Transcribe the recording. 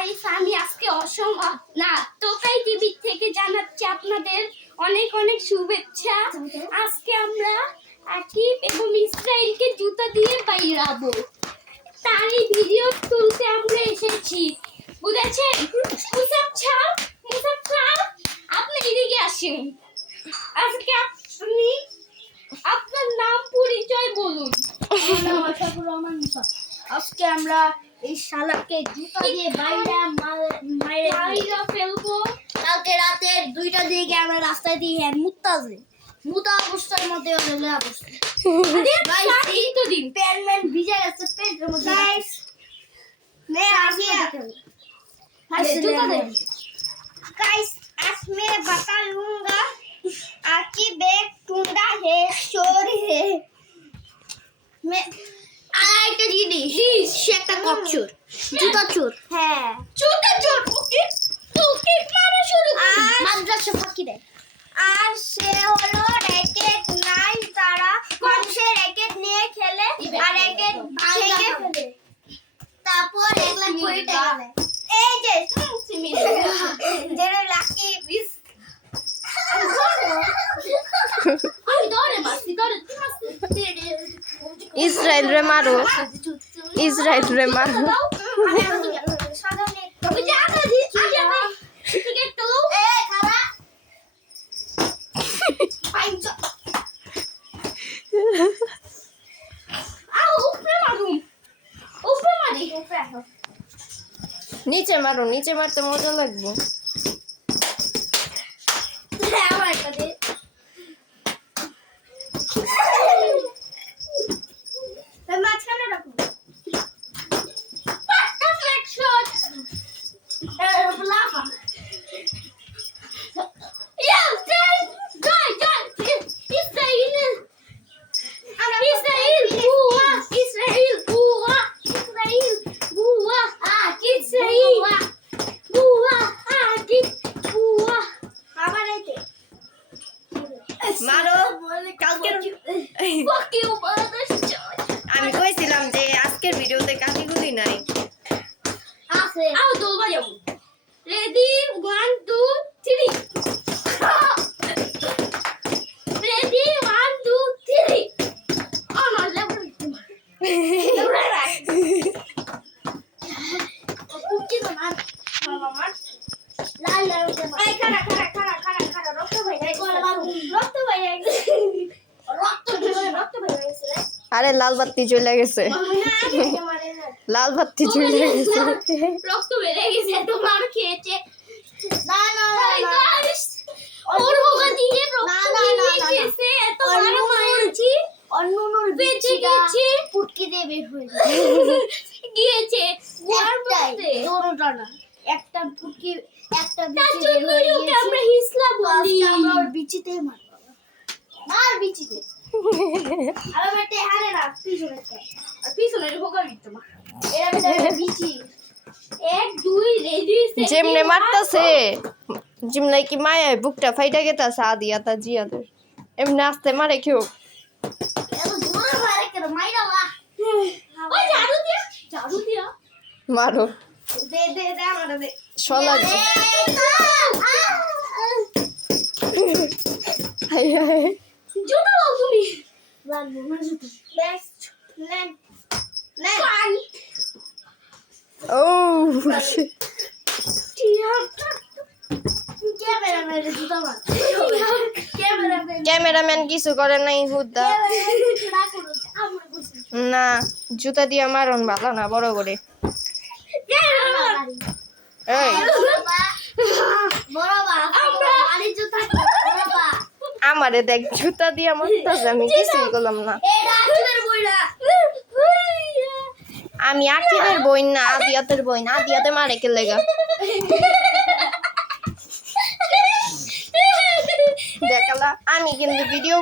Guys আমি আজকে না টোকাই টিভি থেকে জানাচ্ছি আপনাদের অনেক অনেক শুভেচ্ছা। আজকে আমরা আকিব এবং ইসরাইলকে জুতা দিয়ে বাইরাবো, তারই ভিডিও তুলতে আমরা এসেছি, বুঝেছেন? আপনি এদিকে আসেন। আজকে আপনি আপনার নাম পরিচয় বলুন। আজকে আমরা এই শালাকে জুতা দিয়ে বাইরে ফেলবো। কালকে রাতে 2টা দিকে আমরা রাস্তায় দিয়ে মুতা অবস্থার মধ্যে দিন প্যান্ট ভিজে গেছে পেটের মধ্যে। गाइस आज मैं बता लूंगा आकी बैग टूंडा है चोर है मैं আরেকটা জিনিস সে একটা ককচোর জুতা চোর। হ্যাঁ জুতা চোর। ওকে তোকে মারা শুরু মাদ্রাসা ফাঁকি দেয়। আর সে হলো র্যাকেট নাই, তারা মানুষের র্যাকেট নিয়ে খেলে আর র্যাকেট ভেঙে ফেলে, তারপর 1 লাখ কোটি টাকা নেয়। এই যে যেটা লাকি বিস আমি দৌড়ে মারছি ইসরাইল রে মারো, ইসরাইল রে মারো। নিচে মারো, নিচে মারতে মজা লাগবে। মাঝখানে রাখো। মারো আমি কইছিলাম যে আজকের ভিডিওতে কাকিগুলি নাই। রেডি 1 2 3 রেডি 1 2 3 আমার লেবু কি তো মার মামা লাল লাল এই খাড়া রক্ত ভাই যাই রক্ত ভাই গেছে রে। আরে লাল বাতি চলে গেছে, লাল বাতি চলে গেছে। রক্ত বেড়ে গেছে, তোমার খেয়েছে। না না ওর হোগা দিয়ে রক্ত বেরিয়ে গেছে, এত বড় মারছি অন্যর বেঁচে গেছে, পুটকি দিয়ে বের হয়ে গিয়েছে একটাই দোনোটা না, একটা পুটকি একটা বিচি বের হয়ে গিয়েছে। আমরা হিসলা বলি, আমরা ওর বিচিতে মার বিচিতে আর বেটে হারে না পিছনে আর পিছনে হোগা দিতে মা এরা বেটা বিচি 1 2 রেডি যেমনে মারতাছে যেমনে কি মায়া বুকটা ফাইটা গেতাছে আদিয়াতা জিয়াদের এমনি আস্তে মারে কেউ। এত জোরে মারে কেন মাইরা লা ওই ঝাড়ু দিয়া মারো দে আমারে দে শোনা যে হাই হাই জুতো দাও তুমি লাগবো না জুতো নেক্সট পান ও ক্যামেরাম্যান জুতো মার ক্যামেরাম্যান ক্যামেরাম্যান কিছু করে নাই হুদা না জুতা দিয়ে মারন ভালো না বড় করে। এই আমারে দেখ জুতা দিয়ে মারতাছে, আমি কিছুই করলাম না। আমি আকিবের বই না আদিয়াতের বই না, আদিয়াতে মারে কে লেগা দেখালা। আমি কিন্তু ভিডিও